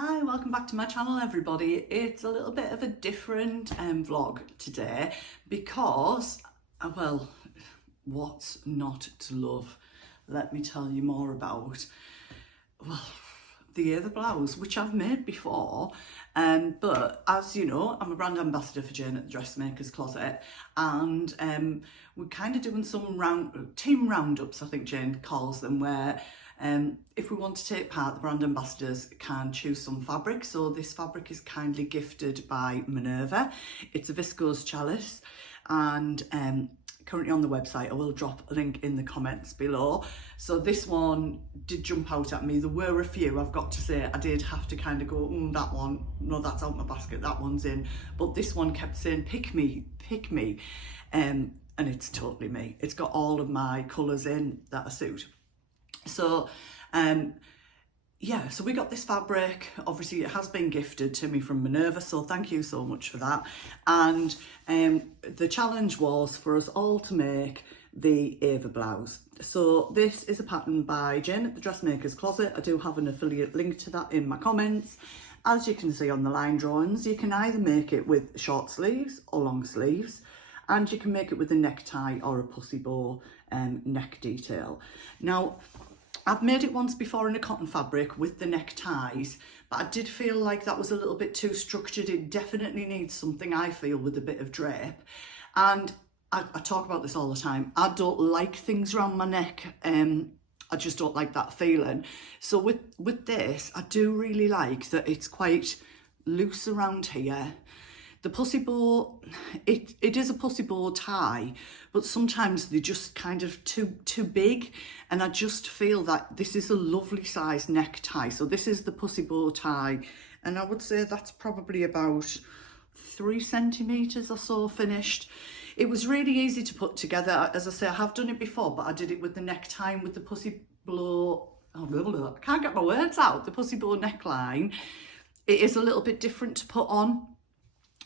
Hi, welcome back to my channel everybody. It's a little bit of a different vlog today because, well, what's not to love? Let me tell you more about, well, the Ava Blouse, which I've made before, but as you know, I'm a brand ambassador for Jane at the Dressmaker's Closet, and we're kind of doing some team roundups, I think Jane calls them, where if we want to take part, the brand ambassadors can choose some fabric. So this fabric is kindly gifted by Minerva. It's a viscose chalice, and currently on the website. I will drop a link in the comments below. So this one did jump out at me. There were a few, I've got to say. I did have to kind of go, that one, no, that's out my basket, that one's in. But this one kept saying, pick me, pick me. And it's totally me. It's got all of my colours in that I suit. So, yeah, so we got this fabric. Obviously it has been gifted to me from Minerva, so thank you so much for that. And the challenge was for us all to make the Ava Blouse. So this is a pattern by Jane at the Dressmaker's Closet. I do have an affiliate link to that in my comments. As you can see on the line drawings, you can either make it with short sleeves or long sleeves, and you can make it with a necktie or a pussy bow neck detail. Now, I've made it once before in a cotton fabric with the neckties, but I did feel like that was a little bit too structured. It definitely needs something, I feel, with a bit of drape. And I talk about this all the time. I don't like things around my neck. I just don't like that feeling. So with this, I do really like that it's quite loose around here. The pussy bow, it is a pussy bow tie, but sometimes they're just kind of too big, and I just feel that this is a lovely size necktie. So this is the pussy bow tie, and I would say that's probably about 3 centimetres or so finished. It was really easy to put together. As I say, I have done it before, but I did it with the necktie and with the pussy bow, I can't get my words out, the pussy bow neckline. It is a little bit different to put on.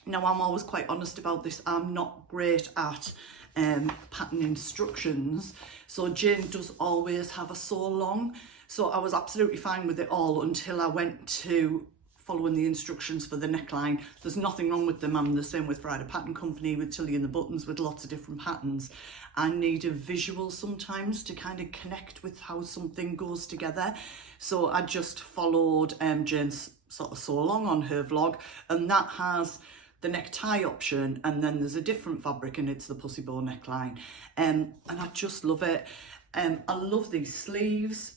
Now, I'm always quite honest about this. I'm not great at pattern instructions. So Jane does always have a sew along. So I was absolutely fine with it all until I went to following the instructions for the neckline. There's nothing wrong with them. I'm the same with Friday Pattern Company, with Tilly and the Buttons, with lots of different patterns. I need a visual sometimes to kind of connect with how something goes together. So I just followed Jane's sort of sew along on her vlog, and that has the necktie option, and then there's a different fabric, and it's the pussy bow neckline, and I just love it. I love these sleeves.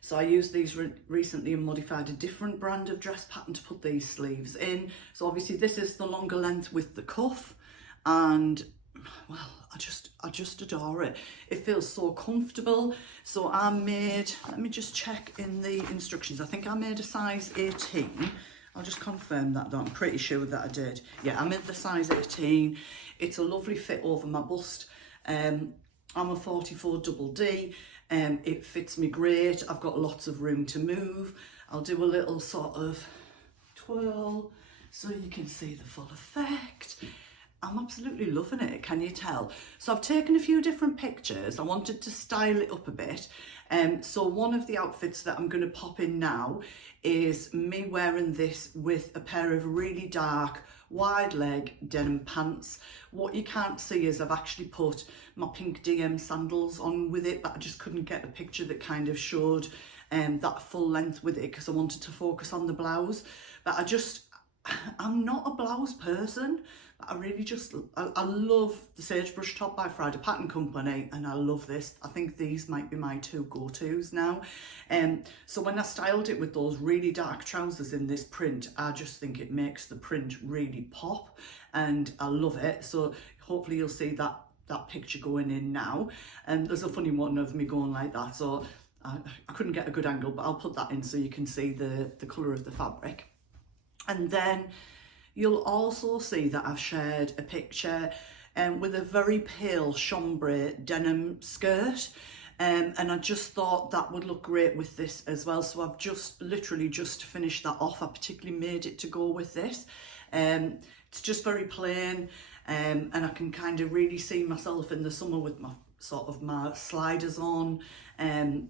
So I used these recently and modified a different brand of dress pattern to put these sleeves in. So obviously this is the longer length with the cuff, and well, I just adore it. It feels so comfortable. So I made, let me just check in the instructions. I think I made a size 18. I'll just confirm that though, I'm pretty sure that I did. Yeah, I made the size 18. It's a lovely fit over my bust. I'm a 44 double D. It fits me great. I've got lots of room to move. I'll do a little sort of twirl so you can see the full effect. I'm absolutely loving it, can you tell? So I've taken a few different pictures. I wanted to style it up a bit. So one of the outfits that I'm going to pop in now is me wearing this with a pair of really dark wide leg denim pants. What you can't see is I've actually put my pink DM sandals on with it, but I just couldn't get a picture that kind of showed that full length with it because I wanted to focus on the blouse. But I'm not a blouse person. I really just, I love the Sagebrush top by Friday Pattern Company, and I love this. I think these might be my two go-tos now. So when I styled it with those really dark trousers in this print, I just think it makes the print really pop, and I love it. So hopefully you'll see that picture going in now. And there's a funny one of me going like that, so I couldn't get a good angle, but I'll put that in so you can see the colour of the fabric. And then you'll also see that I've shared a picture with a very pale chambray denim skirt, and I just thought that would look great with this as well. So I've just literally just finished that off. I particularly made it to go with this. It's just very plain, and I can kind of really see myself in the summer with my sort of my sliders on,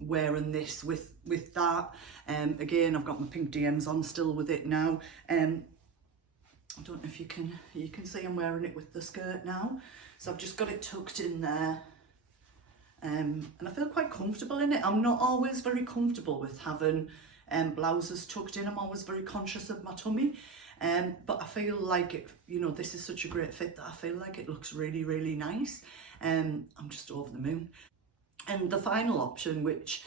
wearing this with that. Again, I've got my pink DMs on still with it now. I don't know if you can see I'm wearing it with the skirt now. So I've just got it tucked in there. And I feel quite comfortable in it. I'm not always very comfortable with having blouses tucked in. I'm always very conscious of my tummy. But I feel like it, you know, this is such a great fit that I feel like it looks really, really nice. I'm just over the moon. And the final option, which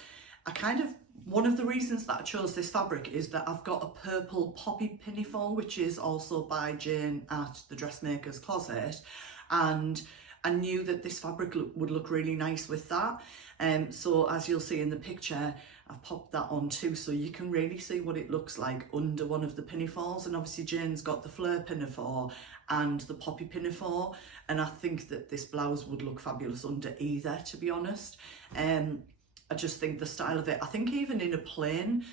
one of the reasons that I chose this fabric is that I've got a purple poppy pinafore, which is also by Jane at the Dressmaker's Closet. And I knew that this fabric would look really nice with that. So as you'll see in the picture, I've popped that on too, so you can really see what it looks like under one of the pinafores. And obviously Jane's got the fleur pinafore and the poppy pinafore, and I think that this blouse would look fabulous under either, to be honest. I just think the style of it, I think even in a plain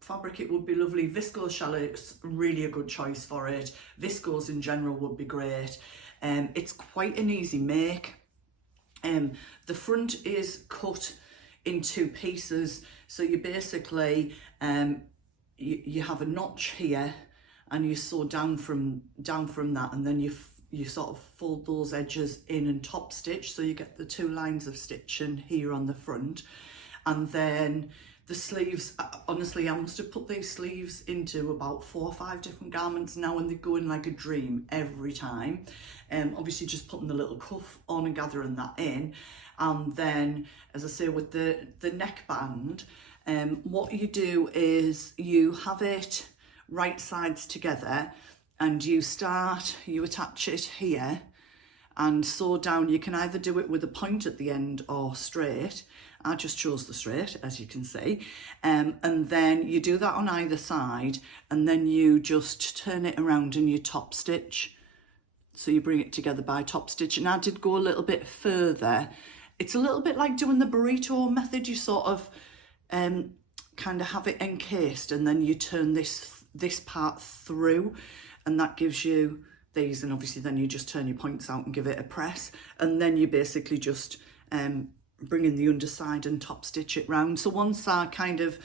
fabric it would be lovely. Viscose shallot's really a good choice for it. Viscose in general would be great. It's quite an easy make. The front is cut in 2 pieces, so you basically you have a notch here and you sew down from that, and then you sort of fold those edges in and top stitch, so you get the 2 lines of stitching here on the front. And then the sleeves, honestly, I must have put these sleeves into about 4 or 5 different garments now, and they go in like a dream every time. Obviously just putting the little cuff on and gathering that in. And then, as I say, with the neckband, what you do is you have it right sides together, and you attach it here and sew down. You can either do it with a point at the end or straight. I just chose the straight, as you can see. And then you do that on either side, and then you just turn it around and you top stitch. So you bring it together by top stitch. And I did go a little bit further. It's a little bit like doing the burrito method. You sort of kind of have it encased, and then you turn this part through, and that gives you these. And obviously then you just turn your points out and give it a press, and then you basically just bring in the underside and top stitch it round. So once I kind of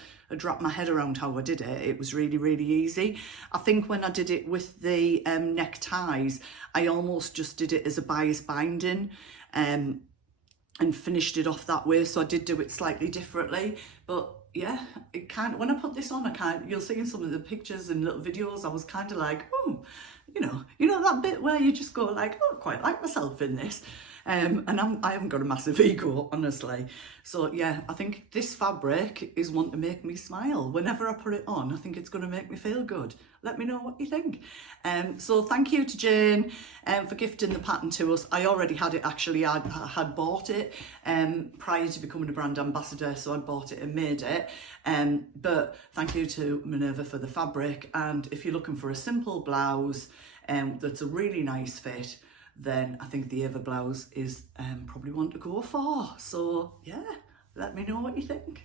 wrapped my head around how I did it, it was really, really easy. I think when I did it with the neckties, I almost just did it as a bias binding and finished it off that way. So I did do it slightly differently, but yeah, it kind of, when I put this on, you'll see in some of the pictures and little videos, I was kind of like, oh, you know that bit where you just go like, oh, I quite like myself in this. And I haven't got a massive ego, honestly. So yeah, I think this fabric is one to make me smile. Whenever I put it on, I think it's going to make me feel good. Let me know what you think. So thank you to Jane for gifting the pattern to us. I already had it, actually. I had bought it prior to becoming a brand ambassador, so I bought it and made it. But thank you to Minerva for the fabric. And if you're looking for a simple blouse that's a really nice fit, then I think the Ava Blouse is probably one to go for. So yeah, let me know what you think.